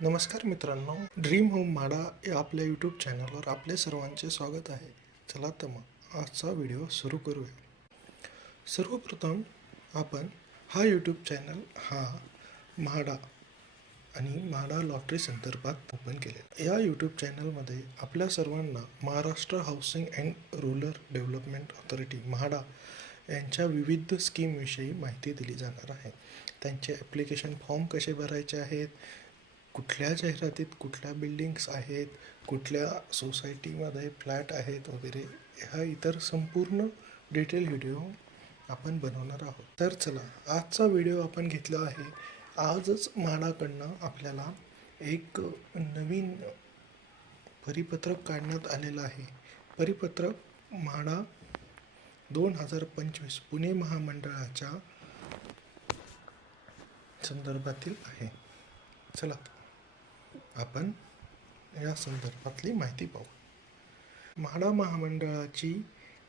नमस्कार मित्रांनो, dream home MHADA या आपल्या यूट्यूब चॅनलवर आपले सर्वांचे स्वागत आहे. चला तर मग आजचा व्हिडिओ सुरू करूया. सर्वप्रथम आपण हा यूट्यूब चॅनल म्हाडा आणि म्हाडा लॉटरी संदर्भात ओपन केले. या यूट्यूब चॅनलमध्ये आपल्या सर्वांना Maharashtra housing and rural development authority MHADA यांच्या विविध स्कीमविषयी माहिती दिली जाणार आहे. त्यांचे ॲप्लिकेशन फॉर्म कसे भरायचे आहेत, कुठल्या जाहिरातीत कुठल्या बिल्डिंग्स आहेत, कुठल्या सोसायटीमध्ये फ्लॅट आहेत वगैरे, ह्या इतर संपूर्ण डिटेल व्हिडिओ आपण बनवणार आहोत. तर चला, आजचा व्हिडिओ आपण घेतला आहे. आजच म्हाडाकडनं आपल्याला एक नवीन परिपत्रक काढण्यात आलेलं आहे. परिपत्रक म्हाडा 2025 पुणे महामंडळाच्या संदर्भातील आहे. चला आपण या संदर्भातली माहिती पाहू. म्हाडा महामंडळाची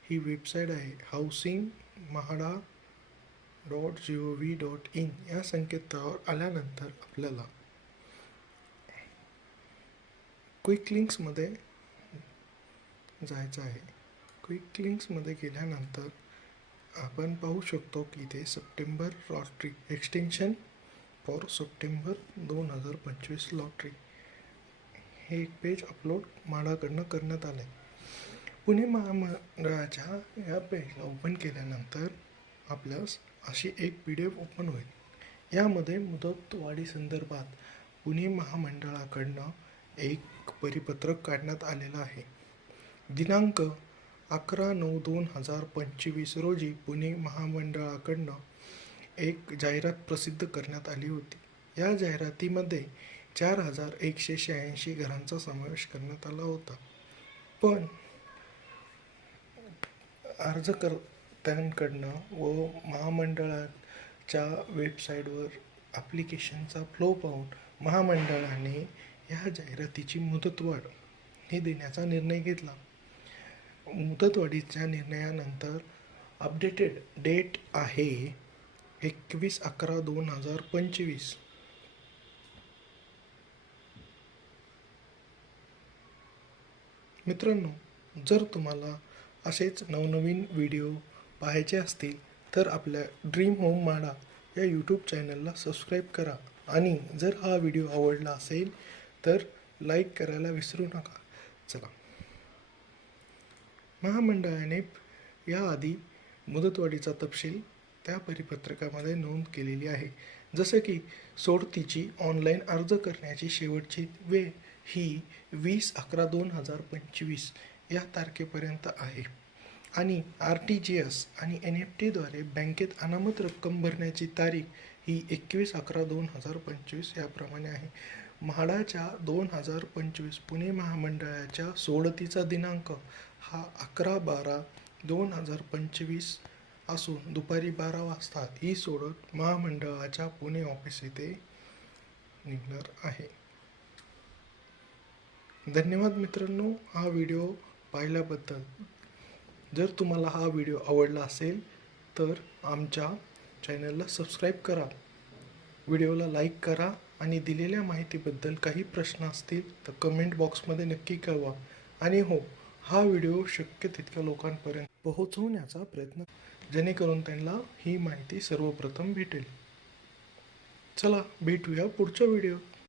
ही वेबसाईट आहे housingmahada.gov.in. या संकेतस्थळावर आल्यानंतर आपल्याला क्विक लिंक्समध्ये जायचं आहे. क्विक लिंक्समध्ये गेल्यानंतर आपण पाहू शकतो की ते September lottery extension for September 2025 lottery हे एक पेज अपलोड म्हाडाकडनं करण्यात आलं आहे. पुणे महामंडळाच्या या पेजला ओपन केल्यानंतर आपल्यास अशी एक PDF ओपन होईल. यामध्ये मुदतवाढी संदर्भात पुणे महामंडळाकडनं एक परिपत्रक काढण्यात आलेलं आहे. दिनांक 11/9/2025 रोजी पुणे महामंडळाकडनं एक जाहिरात प्रसिद्ध करण्यात आली होती. या जाहिरातीमध्ये 4186 घरांचा समावेश करण्यात आला होता. पण अर्जकर्त्यांकडनं व महामंडळाच्या वेबसाईटवर ॲप्लिकेशनचा फ्लो पाहून महामंडळाने या जाहिरातीची मुदतवाढ हे देण्याचा निर्णय घेतला. मुदतवाढीच्या निर्णयानंतर अपडेटेड डेट आहे 21/11/2025. मित्रांनो, जर तुम्हाला असेच नवनवीन व्हिडिओ पाहायचे असतील तर आपल्या ड्रीम होम म्हाडा या यूट्यूब चॅनलला सबस्क्राईब करा आणि जर हा व्हिडिओ आवडला असेल तर लाईक करायला विसरू नका. चला, महामंडळाने याआधी मुदतवाढीचा तपशील त्या परिपत्रकामध्ये नोंद केलेली आहे. जसं की सोडतीची ऑनलाईन अर्ज करण्याची शेवटची वेळ ही 20/11/2025 या तारखेपर्यंत आहे आणि RTGS आणि NEFTद्वारे बँकेत अनामत रक्कम भरण्याची तारीख ही 21/11/2025 याप्रमाणे आहे. म्हाडाच्या 2025 पुणे महामंडळाच्या सोडतीचा दिनांक हा 11/12/2025 असून दुपारी 12 वाजता ही सोडत महामंडळाच्या पुणे ऑफिस येथे निघणार आहे. धन्यवाद मित्रांनो, हा व्हिडिओ पाहिल्याबद्दल. जर तुम्हाला हा व्हिडिओ आवडला असेल तर आमच्या चॅनलला सबस्क्राईब करा, व्हिडिओला लाईक करा आणि दिलेल्या माहितीबद्दल काही प्रश्न असतील तर कमेंट बॉक्समध्ये नक्की कळवा. आणि हो, हा व्हिडिओ शक्य तितक्या लोकांपर्यंत पोहोचवण्याचा प्रयत्न जेणेकरून त्यांना ही माहिती सर्वप्रथम भेटेल. चला भेटूया पुढच्या व्हिडिओ.